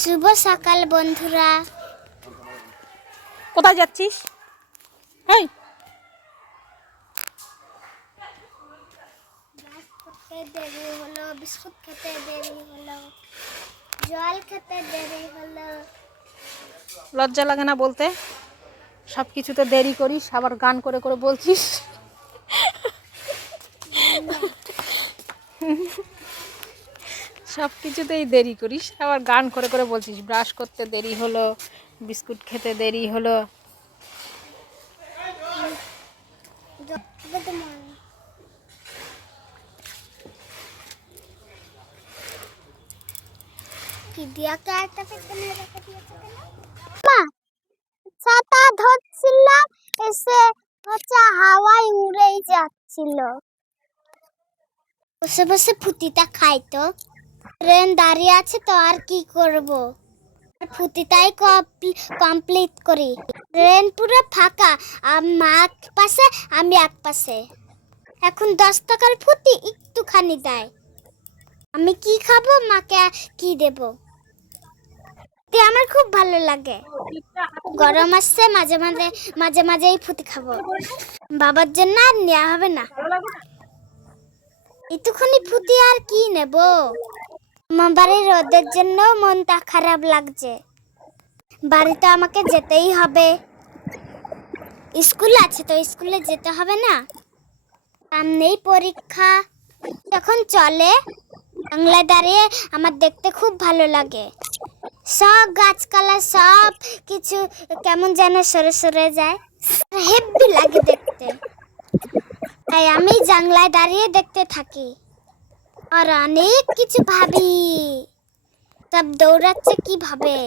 শুভ সকাল বন্ধুরা। কোথায় যাচ্ছিস? খেতে দেরি হলো বিস্কুট খেতে দেরি হলো জল খেতে দেরি হলো। লজ্জা লাগে না বলতে? সব কিছুতে দেরি করিস আবার গান করে করে বলছিস। সব কিছুতেই দেরি করিস। আবার গান করে করে বলছিস, ব্রাশ করতে দেরি হলো, বিস্কুট খেতে দেরি হলো। ছাতা ধরছিলাম, এসে হচ্ছে হাওয়ায় উড়েই যাচ্ছিল। বসে বসে ফুটিটা খাই তো। ট্রেন দাঁড়িয়ে আছে তো আর কি করব? ফুটিটাই কমপ্লিট করি। ট্রেন পুরো ফাঁকা মা এক পাশে, আমি এক পাশে। এখন দশ টাকার ফুটি একটুখানি দেয়। আমি কি খাব? মাকে কি দেব? তে আমার খুব ভালো লাগে। গরম আসছে, মাঝে মাঝে মাঝে মাঝেই ফুটি খাব। বাবার জন্য আর নেওয়া হবে না। একটুখানি ফুটি আর কি নেব? আমার বাড়ির রোদের জন্য মনটা খারাপ লাগছে। বাড়িতে আমাকে যেতেই হবে। স্কুল আছে তো, স্কুলে যেতে হবে না? সামনেই পরীক্ষা। যখন চলে, বাংলায় দাঁড়িয়ে আমার দেখতে খুব ভালো লাগে। সব গাছপালা, সব কিছু কেমন যেন সরে সরে যায়। হেব্বি লাগে দেখতে। তাই আমি জানলায় দাঁড়িয়ে দেখতে থাকি। আর অনেক কিছু ভাবি। সব দৌড়াচ্ছে কীভাবে?